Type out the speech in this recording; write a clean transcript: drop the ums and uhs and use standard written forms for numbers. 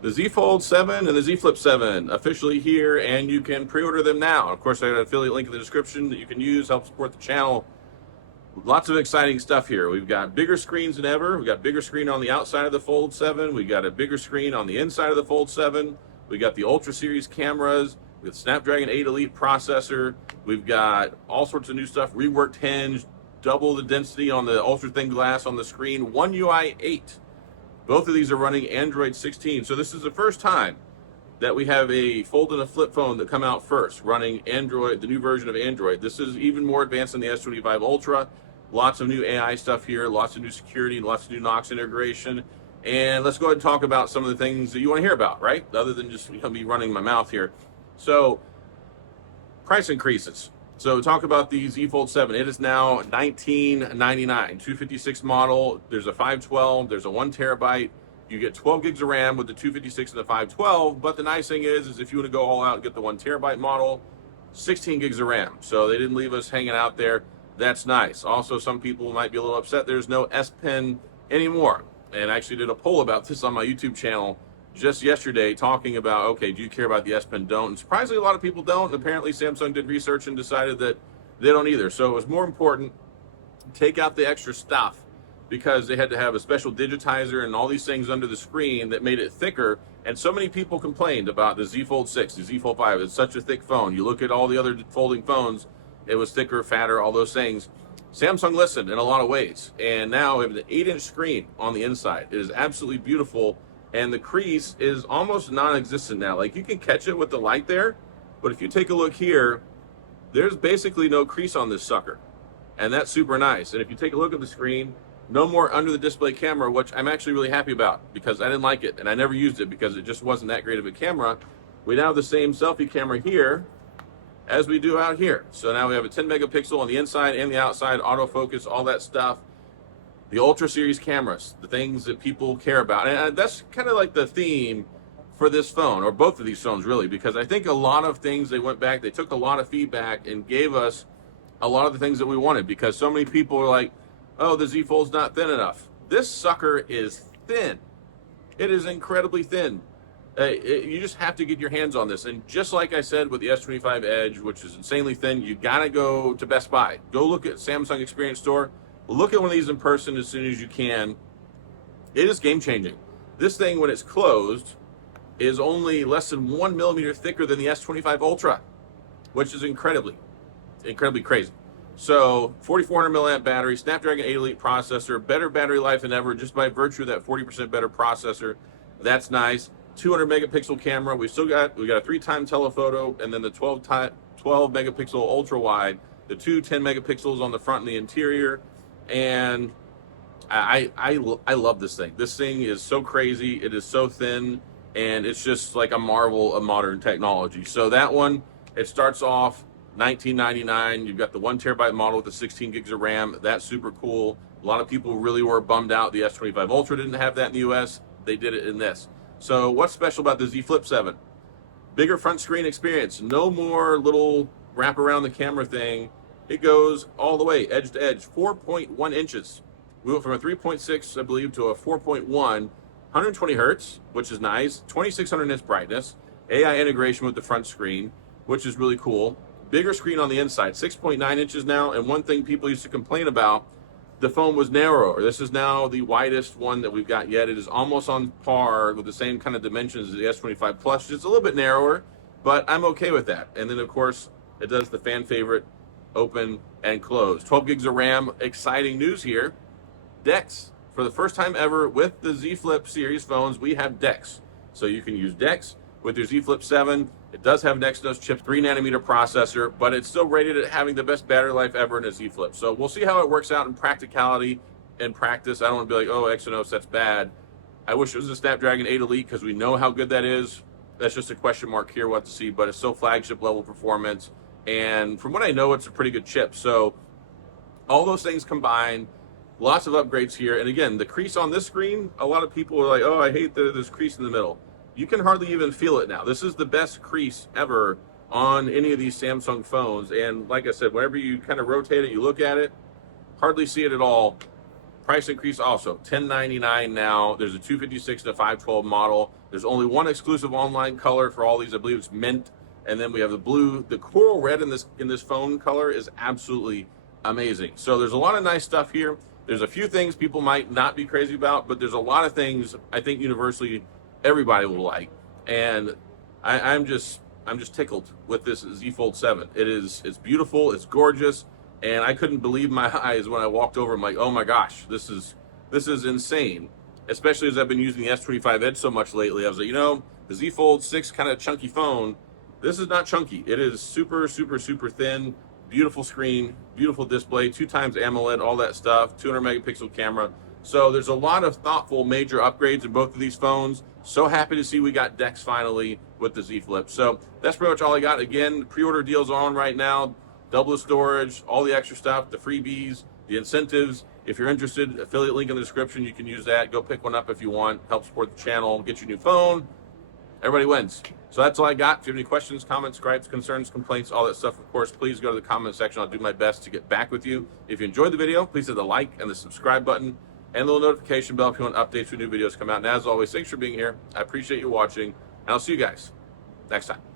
The Z Fold 7 and the Z Flip 7 officially here, and you can pre-order them now. Of course, I got an affiliate link in the description that you can use, help support the channel. Lots of exciting stuff here. We've got bigger screens than ever. We've got bigger screen on the outside of the Fold 7. We've got a bigger screen on the inside of the Fold 7. We got the Ultra Series cameras with Snapdragon 8 Elite processor. We've got all sorts of new stuff, reworked hinge, double the density on the ultra thin glass on the screen, One UI 8. Both of these are running Android 16. So this is the first time that we have a fold and a flip phone that come out first, running Android, the new version of Android. This is even more advanced than the S25 Ultra. Lots of new AI stuff here, lots of new security, lots of new Knox integration. And let's go ahead and talk about some of the things that you want to hear about, right? Other than just me running my mouth here. So, price increases. So talk about the Z Fold 7. It is now $19.99, 256 model. There's a 512, there's a 1 terabyte. You get 12 gigs of RAM with the 256 and the 512. But the nice thing is if you want to go all out and get the 1 terabyte model, 16 gigs of RAM. So they didn't leave us hanging out there. That's nice. Also, some people might be a little upset there's no S Pen anymore. And I actually did a poll about this on my YouTube channel just yesterday, talking about, okay, do you care about the S Pen? Don't. And surprisingly, a lot of people don't. Apparently, Samsung did research and decided that they don't either. So it was more important to take out the extra stuff, because they had to have a special digitizer and all these things under the screen that made it thicker. And so many people complained about the Z Fold 6, the Z Fold 5. It's such a thick phone. You look at all the other folding phones, it was thicker, fatter, all those things. Samsung listened in a lot of ways. And now we have an 8-inch screen on the inside. It is absolutely beautiful. And the crease is almost non-existent now. Like, you can catch it with the light there, but if you take a look here, there's basically no crease on this sucker. And that's super nice. And if you take a look at the screen, no more under the display camera, which I'm actually really happy about, because I didn't like it and I never used it because it just wasn't that great of a camera. We now have the same selfie camera here as we do out here. So now we have a 10 megapixel on the inside and the outside, autofocus, all that stuff. The Ultra Series cameras, the things that people care about. And that's kind of like the theme for this phone, or both of these phones really, because I think a lot of things, they went back, they took a lot of feedback and gave us a lot of the things that we wanted, because so many people were like, oh, the Z Fold's not thin enough. This sucker is thin. It is incredibly thin. You just have to get your hands on this. And just like I said with the S25 Edge, which is insanely thin, you gotta go to Best Buy. Go look at Samsung Experience Store. Look at one of these in person as soon as you can. It is game changing. This thing, when it's closed, is only less than 1 millimeter thicker than the S25 Ultra, which is incredibly crazy. So 4,400 milliamp battery, Snapdragon 8 Elite processor, better battery life than ever just by virtue of that 40% better processor. That's nice. 200 megapixel camera. We got a 3-time telephoto, and then the 12 megapixel ultra wide, the 10 megapixels on the front and the interior. And I love this thing. This thing is so crazy. It is so thin, and it's just like a marvel of modern technology. So that one, it starts off $19.99. You've got the 1 terabyte model with the 16 gigs of RAM. That's super cool. A lot of people really were bummed out the S25 Ultra didn't have that in the US. They did it in this. So what's special about the Z Flip 7? Bigger front screen experience. No more little wrap around the camera thing. It goes all the way, edge to edge, 4.1 inches. We went from a 3.6, I believe, to a 4.1, 120 hertz, which is nice, 2600 nits brightness, AI integration with the front screen, which is really cool. Bigger screen on the inside, 6.9 inches now, and one thing people used to complain about, the phone was narrower. This is now the widest one that we've got yet. It is almost on par with the same kind of dimensions as the S25 Plus. It's a little bit narrower, but I'm okay with that. And then, of course, it does the fan favorite, open and close. 12 gigs of RAM. Exciting news here. DeX. For the first time ever with the Z Flip series phones, we have DeX. So you can use DeX with your Z Flip 7. It does have an Exynos chip, 3-nanometer processor, but it's still rated at having the best battery life ever in a Z Flip. So we'll see how it works out in practicality and practice. I don't want to be like, oh, Exynos, that's bad. I wish it was a Snapdragon 8 Elite, because we know how good that is. That's just a question mark here. We'll have to see, but it's so flagship level performance. And from what I know, it's a pretty good chip. So all those things combined, lots of upgrades here. And again, the crease on this screen, a lot of people are like, oh, I hate this crease in the middle. You can hardly even feel it now. This is the best crease ever on any of these Samsung phones. And like I said, whenever you kind of rotate it, you look at it, hardly see it at all. price increase also, $10.99 now. There's a 256 and a 512 model. There's only one exclusive online color for all these. I believe it's mint. And then we have the blue. The coral red in this phone color is absolutely amazing. So there's a lot of nice stuff here. There's a few things people might not be crazy about, but there's a lot of things I think universally everybody will like. And I'm just tickled with this Z Fold 7. It's beautiful, it's gorgeous, and I couldn't believe my eyes when I walked over. I'm like, oh my gosh, this is insane. Especially as I've been using the S25 Edge so much lately. I was like, you know, the Z Fold 6 kind of chunky phone. This is not chunky. It is super, super, super thin. Beautiful screen, beautiful display, 2x AMOLED, all that stuff, 200 megapixel camera. So there's a lot of thoughtful major upgrades in both of these phones. So happy to see we got DeX finally with the Z Flip. So that's pretty much all I got. Again, pre-order deals are on right now. Double the storage, all the extra stuff, the freebies, the incentives. If you're interested, affiliate link in the description. You can use that. Go pick one up if you want. Help support the channel, get your new phone. Everybody wins. So that's all I got. If you have any questions, comments, gripes, concerns, complaints, all that stuff, of course, please go to the comment section. I'll do my best to get back with you. If you enjoyed the video, please hit the like and the subscribe button and the little notification bell if you want updates when new videos come out. And as always, thanks for being here. I appreciate you watching, and I'll see you guys next time.